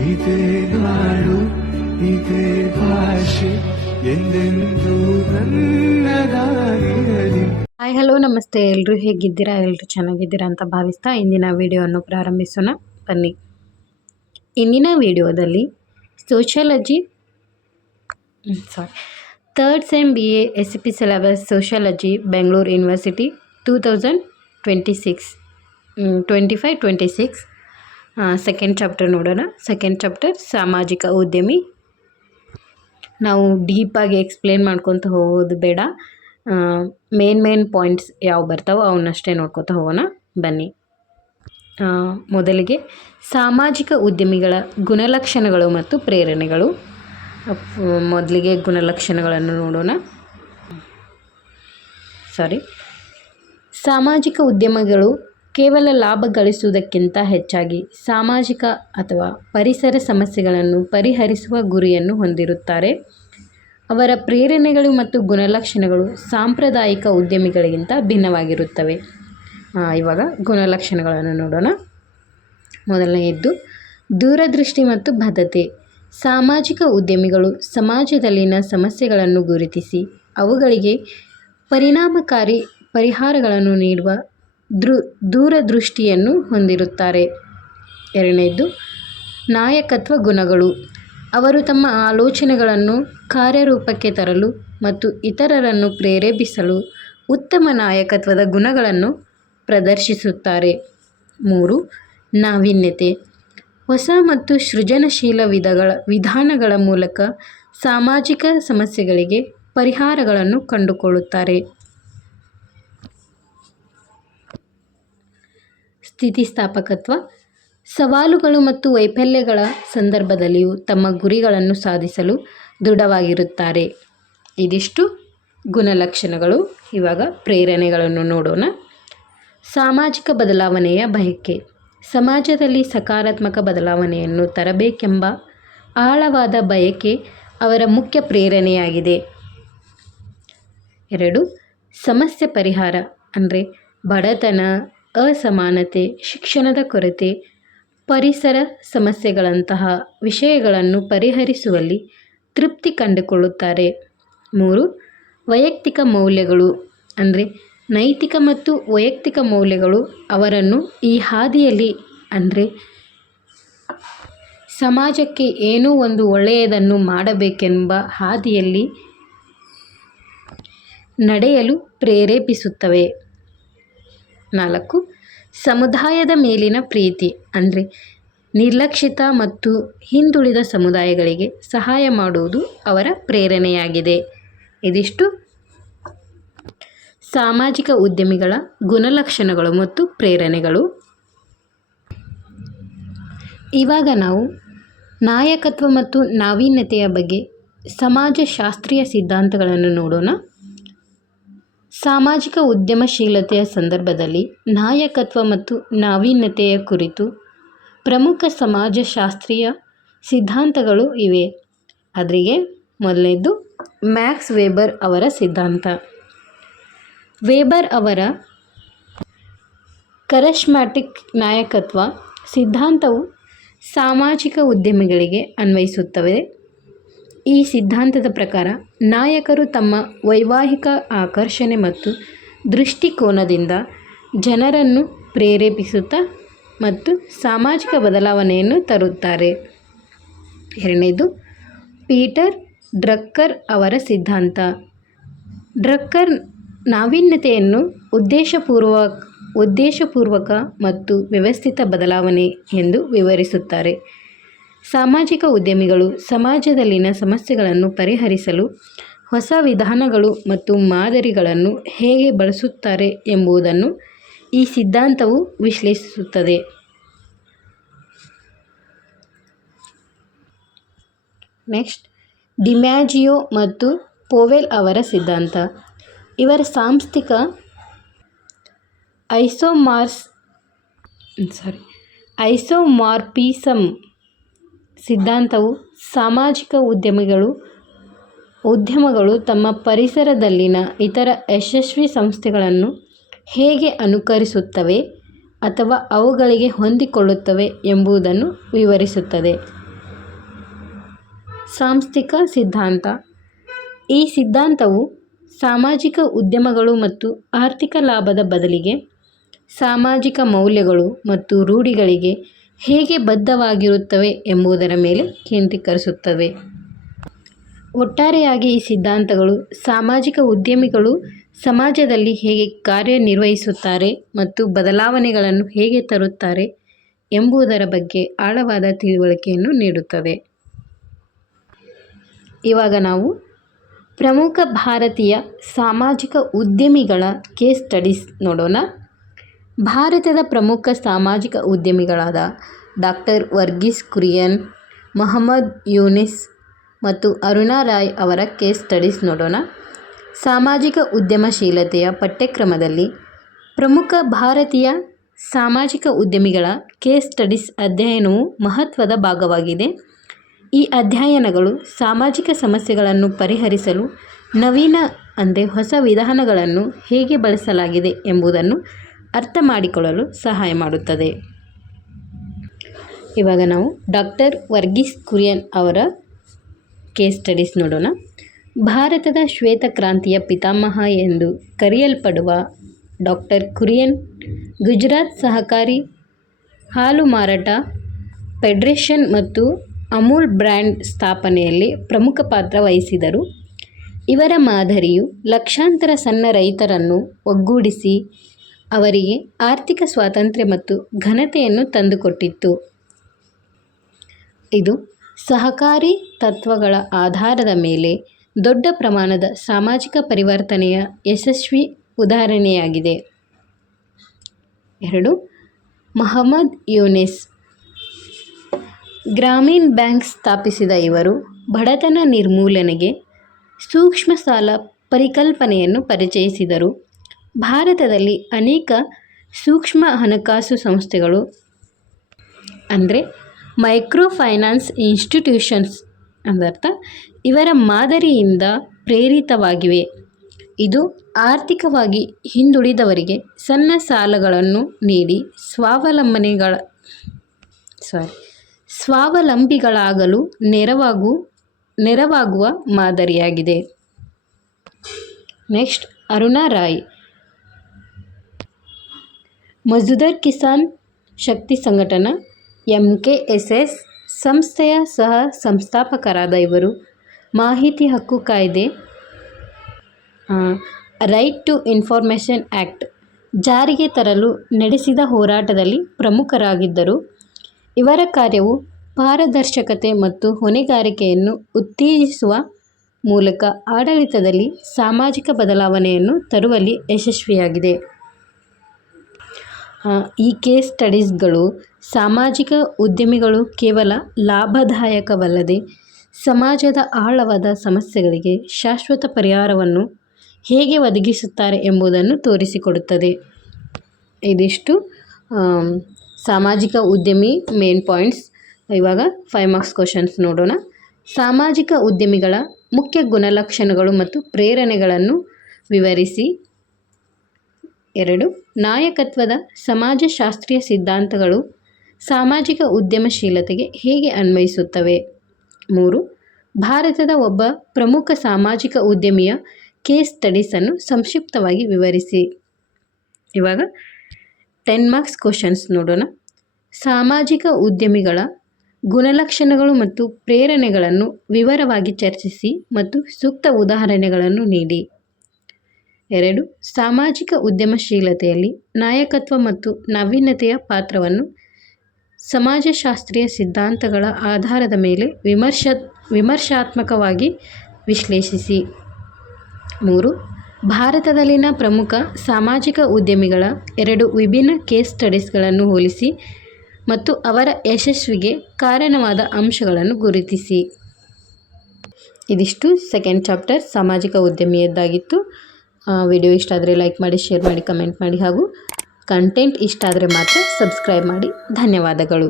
ಇದೇ ನಾಡು ಇದೇ ಭಾಷೆ ಎಂದೆಂದೂ ನನ್ನದಾಗಿರಲಿ. ಹಾಯ್ ಹಲೋ ನಮಸ್ತೆ, ಎಲ್ಲರೂ ಹೇಗಿದ್ದೀರಾ? ಎಲ್ಲರೂ ಚೆನ್ನಾಗಿದ್ದೀರಾ ಅಂತ ಭಾವಿಸ್ತಾ ಇಂದಿನ ವಿಡಿಯೋವನ್ನು ಪ್ರಾರಂಭಿಸೋಣ ಬನ್ನಿ. ಇಂದಿನ ವಿಡಿಯೋದಲ್ಲಿ third sem BA SCP syllabus sociology Bengaluru university 2025-26 second chapter ನೋಡೋಣ. ಸೆಕೆಂಡ್ ಚಾಪ್ಟರ್ ಸಾಮಾಜಿಕ ಉದ್ಯಮಿ. ನಾವು ಡೀಪಾಗಿ ಎಕ್ಸ್ಪ್ಲೇನ್ ಮಾಡ್ಕೊತ ಹೋಗೋದು ಬೇಡ, ಮೇನ್ ಪಾಯಿಂಟ್ಸ್ ಯಾವ ಬರ್ತಾವೋ ಅವನ್ನಷ್ಟೇ ನೋಡ್ಕೊತ ಹೋಗೋಣ ಬನ್ನಿ. ಮೊದಲಿಗೆ ಸಾಮಾಜಿಕ ಉದ್ಯಮಿಗಳ ಗುಣಲಕ್ಷಣಗಳು ಮತ್ತು ಪ್ರೇರಣೆಗಳು. ಮೊದಲಿಗೆ ಗುಣಲಕ್ಷಣಗಳನ್ನು ನೋಡೋಣ. ಸಾಮಾಜಿಕ ಉದ್ಯಮಿಗಳು ಕೇವಲ ಲಾಭ ಗಳಿಸುವುದಕ್ಕಿಂತ ಹೆಚ್ಚಾಗಿ ಸಾಮಾಜಿಕ ಅಥವಾ ಪರಿಸರ ಸಮಸ್ಯೆಗಳನ್ನು ಪರಿಹರಿಸುವ ಗುರಿಯನ್ನು ಹೊಂದಿರುತ್ತಾರೆ. ಅವರ ಪ್ರೇರಣೆಗಳು ಮತ್ತು ಗುಣಲಕ್ಷಣಗಳು ಸಾಂಪ್ರದಾಯಿಕ ಉದ್ಯಮಿಗಳಿಗಿಂತ ಭಿನ್ನವಾಗಿರುತ್ತವೆ. ಇವಾಗ ಗುಣಲಕ್ಷಣಗಳನ್ನು ನೋಡೋಣ. ಮೊದಲನೆಯದ್ದು ದೂರದೃಷ್ಟಿ ಮತ್ತು ಬದ್ಧತೆ. ಸಾಮಾಜಿಕ ಉದ್ಯಮಿಗಳು ಸಮಾಜದಲ್ಲಿನ ಸಮಸ್ಯೆಗಳನ್ನು ಗುರುತಿಸಿ ಅವುಗಳಿಗೆ ಪರಿಣಾಮಕಾರಿ ಪರಿಹಾರಗಳನ್ನು ನೀಡುವ ದೂರದೃಷ್ಟಿಯನ್ನು ಹೊಂದಿರುತ್ತಾರೆ. ಎರಡನೆಯದ್ದು ನಾಯಕತ್ವ ಗುಣಗಳು. ಅವರು ತಮ್ಮ ಆಲೋಚನೆಗಳನ್ನು ಕಾರ್ಯರೂಪಕ್ಕೆ ತರಲು ಮತ್ತು ಇತರರನ್ನು ಪ್ರೇರೇಪಿಸಲು ಉತ್ತಮ ನಾಯಕತ್ವದ ಗುಣಗಳನ್ನು ಪ್ರದರ್ಶಿಸುತ್ತಾರೆ. 3. ನಾವೀನ್ಯತೆ. ಹೊಸ ಮತ್ತು ಸೃಜನಶೀಲ ವಿಧಾನಗಳ ಮೂಲಕ ಸಾಮಾಜಿಕ ಸಮಸ್ಯೆಗಳಿಗೆ ಪರಿಹಾರಗಳನ್ನು ಕಂಡುಕೊಳ್ಳುತ್ತಾರೆ. ಸ್ಥಿತಿಸ್ಥಾಪಕತ್ವ. ಸವಾಲುಗಳು ಮತ್ತು ವೈಫಲ್ಯಗಳ ಸಂದರ್ಭದಲ್ಲಿಯೂ ತಮ್ಮ ಗುರಿಗಳನ್ನು ಸಾಧಿಸಲು ದೃಢವಾಗಿರುತ್ತಾರೆ. ಇದಿಷ್ಟು ಗುಣಲಕ್ಷಣಗಳು. ಇವಾಗ ಪ್ರೇರಣೆಗಳನ್ನು ನೋಡೋಣ. ಸಾಮಾಜಿಕ ಬದಲಾವಣೆಯ ಬಯಕೆ. ಸಮಾಜದಲ್ಲಿ ಸಕಾರಾತ್ಮಕ ಬದಲಾವಣೆಯನ್ನು ತರಬೇಕೆಂಬ ಆಳವಾದ ಬಯಕೆ ಅವರ ಮುಖ್ಯ ಪ್ರೇರಣೆಯಾಗಿದೆ. 2. ಸಮಸ್ಯೆ ಪರಿಹಾರ ಅಂದರೆ ಬಡತನ, ಅಸಮಾನತೆ, ಶಿಕ್ಷಣದ ಕೊರತೆ, ಪರಿಸರ ಸಮಸ್ಯೆಗಳಂತಹ ವಿಷಯಗಳನ್ನು ಪರಿಹರಿಸುವಲ್ಲಿ ತೃಪ್ತಿ ಕಂಡುಕೊಳ್ಳುತ್ತಾರೆ. 3. ವೈಯಕ್ತಿಕ ಮೌಲ್ಯಗಳು ಅಂದರೆ ನೈತಿಕ ಮತ್ತು ವೈಯಕ್ತಿಕ ಮೌಲ್ಯಗಳು ಅವರನ್ನು ಈ ಹಾದಿಯಲ್ಲಿ ಅಂದರೆ ಸಮಾಜಕ್ಕೆ ಏನೋ ಒಂದು ಒಳ್ಳೆಯದನ್ನು ಮಾಡಬೇಕೆಂಬ ಹಾದಿಯಲ್ಲಿ ನಡೆಯಲು ಪ್ರೇರೇಪಿಸುತ್ತವೆ. 4. ಸಮುದಾಯದ ಮೇಲಿನ ಪ್ರೀತಿ ಅಂದರೆ ನಿರ್ಲಕ್ಷಿತ ಮತ್ತು ಹಿಂದುಳಿದ ಸಮುದಾಯಗಳಿಗೆ ಸಹಾಯ ಮಾಡುವುದು ಅವರ ಪ್ರೇರಣೆಯಾಗಿದೆ. ಇದಿಷ್ಟು ಸಾಮಾಜಿಕ ಉದ್ಯಮಿಗಳ ಗುಣಲಕ್ಷಣಗಳು ಮತ್ತು ಪ್ರೇರಣೆಗಳು. ಇವಾಗ ನಾವು ನಾಯಕತ್ವ ಮತ್ತು ನಾವೀನ್ಯತೆಯ ಬಗ್ಗೆ ಸಮಾಜಶಾಸ್ತ್ರೀಯ ಸಿದ್ಧಾಂತಗಳನ್ನು ನೋಡೋಣ. ಸಾಮಾಜಿಕ ಉದ್ಯಮಶೀಲತೆಯ ಸಂದರ್ಭದಲ್ಲಿ ನಾಯಕತ್ವ ಮತ್ತು ನಾವೀನ್ಯತೆಯ ಕುರಿತು ಪ್ರಮುಖ ಸಮಾಜಶಾಸ್ತ್ರೀಯ ಸಿದ್ಧಾಂತಗಳು ಇವೆ. ಅದರಿಗೆ ಮೊದಲನೇದು ಮ್ಯಾಕ್ಸ್ ವೆಬರ್ ಅವರ ಸಿದ್ಧಾಂತ. ವೆಬರ್ ಅವರ ಕರಿಸ್ಮಾಟಿಕ್ ನಾಯಕತ್ವ ಸಿದ್ಧಾಂತವು ಸಾಮಾಜಿಕ ಉದ್ಯಮಿಗಳಿಗೆ ಅನ್ವಯಿಸುತ್ತವೆ. ಈ ಸಿದ್ಧಾಂತದ ಪ್ರಕಾರ ನಾಯಕರು ತಮ್ಮ ವೈವಾಹಿಕ ಆಕರ್ಷಣೆ ಮತ್ತು ದೃಷ್ಟಿಕೋನದಿಂದ ಜನರನ್ನು ಪ್ರೇರೇಪಿಸುತ್ತಾ ಮತ್ತು ಸಾಮಾಜಿಕ ಬದಲಾವಣೆಯನ್ನು ತರುತ್ತಾರೆ. ಎರಡನೇದು ಪೀಟರ್ ಡ್ರಕ್ಕರ್ ಅವರ ಸಿದ್ಧಾಂತ. ಡ್ರಕ್ಕರ್ ನಾವೀನ್ಯತೆಯನ್ನು ಉದ್ದೇಶಪೂರ್ವಕ ಮತ್ತು ವ್ಯವಸ್ಥಿತ ಬದಲಾವಣೆ ಎಂದು ವಿವರಿಸುತ್ತಾರೆ. ಸಾಮಾಜಿಕ ಉದ್ಯಮಿಗಳು ಸಮಾಜದಲ್ಲಿನ ಸಮಸ್ಯೆಗಳನ್ನು ಪರಿಹರಿಸಲು ಹೊಸ ವಿಧಾನಗಳು ಮತ್ತು ಮಾದರಿಗಳನ್ನು ಹೇಗೆ ಬಳಸುತ್ತಾರೆ ಎಂಬುದನ್ನು ಈ ಸಿದ್ಧಾಂತವು ವಿಶ್ಲೇಷಿಸುತ್ತದೆ. ನೆಕ್ಸ್ಟ್ ಡಿಮ್ಯಾಜಿಯೋ ಮತ್ತು ಪೊವೆಲ್ ಅವರ ಸಿದ್ಧಾಂತ. ಇವರ ಸಾಂಸ್ಥಿಕ ಐಸೋಮಾರ್ಫಿಸಮ್ ಸಿದ್ಧಾಂತವು ಸಾಮಾಜಿಕ ಉದ್ಯಮಗಳು ತಮ್ಮ ಪರಿಸರದಲ್ಲಿನ ಇತರ ಯಶಸ್ವಿ ಸಂಸ್ಥೆಗಳನ್ನು ಹೇಗೆ ಅನುಕರಿಸುತ್ತವೆ ಅಥವಾ ಅವುಗಳಿಗೆ ಹೊಂದಿಕೊಳ್ಳುತ್ತವೆ ಎಂಬುದನ್ನು ವಿವರಿಸುತ್ತದೆ. ಸಾಂಸ್ಥಿಕ ಸಿದ್ಧಾಂತ. ಈ ಸಿದ್ಧಾಂತವು ಸಾಮಾಜಿಕ ಉದ್ಯಮಗಳು ಮತ್ತು ಆರ್ಥಿಕ ಲಾಭದ ಬದಲಿಗೆ ಸಾಮಾಜಿಕ ಮೌಲ್ಯಗಳು ಮತ್ತು ರೂಢಿಗಳಿಗೆ ಹೇಗೆ ಬದ್ಧವಾಗಿರುತ್ತವೆ ಎಂಬುದರ ಮೇಲೆ ಕೇಂದ್ರೀಕರಿಸುತ್ತವೆ. ಒಟ್ಟಾರೆಯಾಗಿ ಈ ಸಿದ್ಧಾಂತಗಳು ಸಾಮಾಜಿಕ ಉದ್ಯಮಿಗಳು ಸಮಾಜದಲ್ಲಿ ಹೇಗೆ ಕಾರ್ಯನಿರ್ವಹಿಸುತ್ತಾರೆ ಮತ್ತು ಬದಲಾವಣೆಗಳನ್ನು ಹೇಗೆ ತರುತ್ತಾರೆ ಎಂಬುದರ ಬಗ್ಗೆ ಆಳವಾದ ತಿಳುವಳಿಕೆಯನ್ನು ನೀಡುತ್ತದೆ. ಇವಾಗ ನಾವು ಪ್ರಮುಖ ಭಾರತೀಯ ಸಾಮಾಜಿಕ ಉದ್ಯಮಿಗಳ ಕೇಸ್ ಸ್ಟಡೀಸ್ ನೋಡೋಣ. ಭಾರತದ ಪ್ರಮುಖ ಸಾಮಾಜಿಕ ಉದ್ಯಮಿಗಳಾದ ಡಾಕ್ಟರ್ ವರ್ಗೀಸ್ ಕುರಿಯನ್, ಮೊಹಮ್ಮದ್ ಯೂನಿಸ್ ಮತ್ತು ಅರುಣಾ ರಾಯ್ ಅವರ ಕೇಸ್ ಸ್ಟಡೀಸ್ ನೋಡೋಣ. ಸಾಮಾಜಿಕ ಉದ್ಯಮಶೀಲತೆಯ ಪಠ್ಯಕ್ರಮದಲ್ಲಿ ಪ್ರಮುಖ ಭಾರತೀಯ ಸಾಮಾಜಿಕ ಉದ್ಯಮಿಗಳ ಕೇಸ್ ಸ್ಟಡೀಸ್ ಅಧ್ಯಯನವು ಮಹತ್ವದ ಭಾಗವಾಗಿದೆ. ಈ ಅಧ್ಯಯನಗಳು ಸಾಮಾಜಿಕ ಸಮಸ್ಯೆಗಳನ್ನು ಪರಿಹರಿಸಲು ನವೀನ ಹೊಸ ವಿಧಾನಗಳನ್ನು ಹೇಗೆ ಬಳಸಲಾಗಿದೆ ಎಂಬುದನ್ನು ಅರ್ಥ ಮಾಡಿಕೊಳ್ಳಲು ಸಹಾಯ ಮಾಡುತ್ತದೆ. ಇವಾಗ ನಾವು ಡಾಕ್ಟರ್ ವರ್ಗೀಸ್ ಕುರಿಯನ್ ಅವರ ಕೇಸ್ ಸ್ಟಡೀಸ್ ನೋಡೋಣ. ಭಾರತದ ಶ್ವೇತಕ್ರಾಂತಿಯ ಪಿತಾಮಹ ಎಂದು ಕರೆಯಲ್ಪಡುವ ಡಾಕ್ಟರ್ ಕುರಿಯನ್ ಗುಜರಾತ್ ಸಹಕಾರಿ ಹಾಲು ಮಾರಾಟ ಫೆಡರೇಷನ್ ಮತ್ತು ಅಮೂಲ್ ಬ್ರ್ಯಾಂಡ್ ಸ್ಥಾಪನೆಯಲ್ಲಿ ಪ್ರಮುಖ ಪಾತ್ರ ವಹಿಸಿದರು. ಇವರ ಮಾದರಿಯು ಲಕ್ಷಾಂತರ ಸಣ್ಣ ರೈತರನ್ನು ಒಗ್ಗೂಡಿಸಿ ಅವರಿಗೆ ಆರ್ಥಿಕ ಸ್ವಾತಂತ್ರ್ಯ ಮತ್ತು ಘನತೆಯನ್ನು ತಂದುಕೊಟ್ಟಿತು. ಇದು ಸಹಕಾರಿ ತತ್ವಗಳ ಆಧಾರದ ಮೇಲೆ ದೊಡ್ಡ ಪ್ರಮಾಣದ ಸಾಮಾಜಿಕ ಪರಿವರ್ತನೆಯ ಯಶಸ್ವಿ ಉದಾಹರಣೆಯಾಗಿದೆ. 2. ಮೊಹಮ್ಮದ್ ಯೂನಿಸ್. ಗ್ರಾಮೀಣ ಬ್ಯಾಂಕ್ ಸ್ಥಾಪಿಸಿದ ಇವರು ಬಡತನ ನಿರ್ಮೂಲನೆಗೆ ಸೂಕ್ಷ್ಮ ಸಾಲ ಪರಿಕಲ್ಪನೆಯನ್ನು ಪರಿಚಯಿಸಿದರು. ಭಾರತದಲ್ಲಿ ಅನೇಕ ಸೂಕ್ಷ್ಮ ಹಣಕಾಸು ಸಂಸ್ಥೆಗಳು ಮೈಕ್ರೋ ಫೈನಾನ್ಸ್ ಇನ್ಸ್ಟಿಟ್ಯೂಷನ್ಸ್ ಇವರ ಮಾದರಿಯಿಂದ ಪ್ರೇರಿತವಾಗಿವೆ. ಇದು ಆರ್ಥಿಕವಾಗಿ ಹಿಂದುಳಿದವರಿಗೆ ಸಣ್ಣ ಸಾಲಗಳನ್ನು ನೀಡಿ ಸ್ವಾವಲಂಬಿಗಳಾಗಲು ನೆರವಾಗುವ ಮಾದರಿಯಾಗಿದೆ. ನೆಕ್ಸ್ಟ್, ಅರುಣಾ ರಾಯ್. ಮಜದೂರ್ ಕಿಸಾನ್ ಶಕ್ತಿ ಸಂಘಟನಾ MKSS ಸಂಸ್ಥೆಯ ಸಹ ಸಂಸ್ಥಾಪಕರಾದ ಇವರು ಮಾಹಿತಿ ಹಕ್ಕು ಕಾಯ್ದೆ ರೈಟ್ ಟು ಇನ್ಫಾರ್ಮೇಷನ್ ಆ್ಯಕ್ಟ್ ಜಾರಿಗೆ ತರಲು ನಡೆಸಿದ ಹೋರಾಟದಲ್ಲಿ ಪ್ರಮುಖರಾಗಿದ್ದರು. ಇವರ ಕಾರ್ಯವು ಪಾರದರ್ಶಕತೆ ಮತ್ತು ಹೊಣೆಗಾರಿಕೆಯನ್ನು ಉತ್ತೇಜಿಸುವ ಮೂಲಕ ಆಡಳಿತದಲ್ಲಿ ಸಾಮಾಜಿಕ ಬದಲಾವಣೆಯನ್ನು ತರುವಲ್ಲಿ ಯಶಸ್ವಿಯಾಗಿದೆ. ಈ ಕೇಸ್ ಸ್ಟಡೀಸ್ಗಳು ಸಾಮಾಜಿಕ ಉದ್ಯಮಿಗಳು ಕೇವಲ ಲಾಭದಾಯಕವಲ್ಲದೆ ಸಮಾಜದ ಆಳವಾದ ಸಮಸ್ಯೆಗಳಿಗೆ ಶಾಶ್ವತ ಪರಿಹಾರವನ್ನು ಹೇಗೆ ಒದಗಿಸುತ್ತಾರೆ ಎಂಬುದನ್ನು ತೋರಿಸಿಕೊಡುತ್ತದೆ. ಇದಿಷ್ಟು ಸಾಮಾಜಿಕ ಉದ್ಯಮಿ ಮೇನ್ ಪಾಯಿಂಟ್ಸ್. ಇವಾಗ 5 ಮಾರ್ಕ್ಸ್ ಕ್ವಶನ್ಸ್ ನೋಡೋಣ. ಸಾಮಾಜಿಕ ಉದ್ಯಮಿಗಳ ಮುಖ್ಯ ಗುಣಲಕ್ಷಣಗಳು ಮತ್ತು ಪ್ರೇರಣೆಗಳನ್ನು ವಿವರಿಸಿ. 2. ನಾಯಕತ್ವದ ಸಮಾಜಶಾಸ್ತ್ರೀಯ ಸಿದ್ಧಾಂತಗಳು ಸಾಮಾಜಿಕ ಉದ್ಯಮಶೀಲತೆಗೆ ಹೇಗೆ ಅನ್ವಯಿಸುತ್ತವೆ. 3. ಭಾರತದ ಒಬ್ಬ ಪ್ರಮುಖ ಸಾಮಾಜಿಕ ಉದ್ಯಮಿಯ ಕೇಸ್ ಸ್ಟಡೀಸನ್ನು ಸಂಕ್ಷಿಪ್ತವಾಗಿ ವಿವರಿಸಿ. ಇವಾಗ 10 ಮಾರ್ಕ್ಸ್ ಕ್ವಶನ್ಸ್ ನೋಡೋಣ. ಸಾಮಾಜಿಕ ಉದ್ಯಮಿಗಳ ಗುಣಲಕ್ಷಣಗಳು ಮತ್ತು ಪ್ರೇರಣೆಗಳನ್ನು ವಿವರವಾಗಿ ಚರ್ಚಿಸಿ ಮತ್ತು ಸೂಕ್ತ ಉದಾಹರಣೆಗಳನ್ನು ನೀಡಿ. 2. ಸಾಮಾಜಿಕ ಉದ್ಯಮಶೀಲತೆಯಲ್ಲಿ ನಾಯಕತ್ವ ಮತ್ತು ನಾವೀನ್ಯತೆಯ ಪಾತ್ರವನ್ನು ಸಮಾಜಶಾಸ್ತ್ರೀಯ ಸಿದ್ಧಾಂತಗಳ ಆಧಾರದ ಮೇಲೆ ವಿಮರ್ಶಾತ್ಮಕವಾಗಿ ವಿಶ್ಲೇಷಿಸಿ. 3. ಭಾರತದಲ್ಲಿನ ಪ್ರಮುಖ ಸಾಮಾಜಿಕ ಉದ್ಯಮಿಗಳ 2 ವಿಭಿನ್ನ ಕೇಸ್ ಸ್ಟಡೀಸ್ಗಳನ್ನು ಹೋಲಿಸಿ ಮತ್ತು ಅವರ ಯಶಸ್ವಿಗೆ ಕಾರಣವಾದ ಅಂಶಗಳನ್ನು ಗುರುತಿಸಿ. ಇದಿಷ್ಟು ಸೆಕೆಂಡ್ ಚಾಪ್ಟರ್ ಸಾಮಾಜಿಕ ಉದ್ಯಮಿಯದ್ದಾಗಿತ್ತು. ವಿಡಿಯೋ ಇಷ್ಟ ಆದರೆ ಲೈಕ್ ಮಾಡಿ, ಶೇರ್ ಮಾಡಿ, ಕಮೆಂಟ್ ಮಾಡಿ ಹಾಗೂ ಕಂಟೆಂಟ್ ಇಷ್ಟ ಆದರೆ ಮಾತ್ರ ಸಬ್ಸ್ಕ್ರೈಬ್ ಮಾಡಿ. ಧನ್ಯವಾದಗಳು.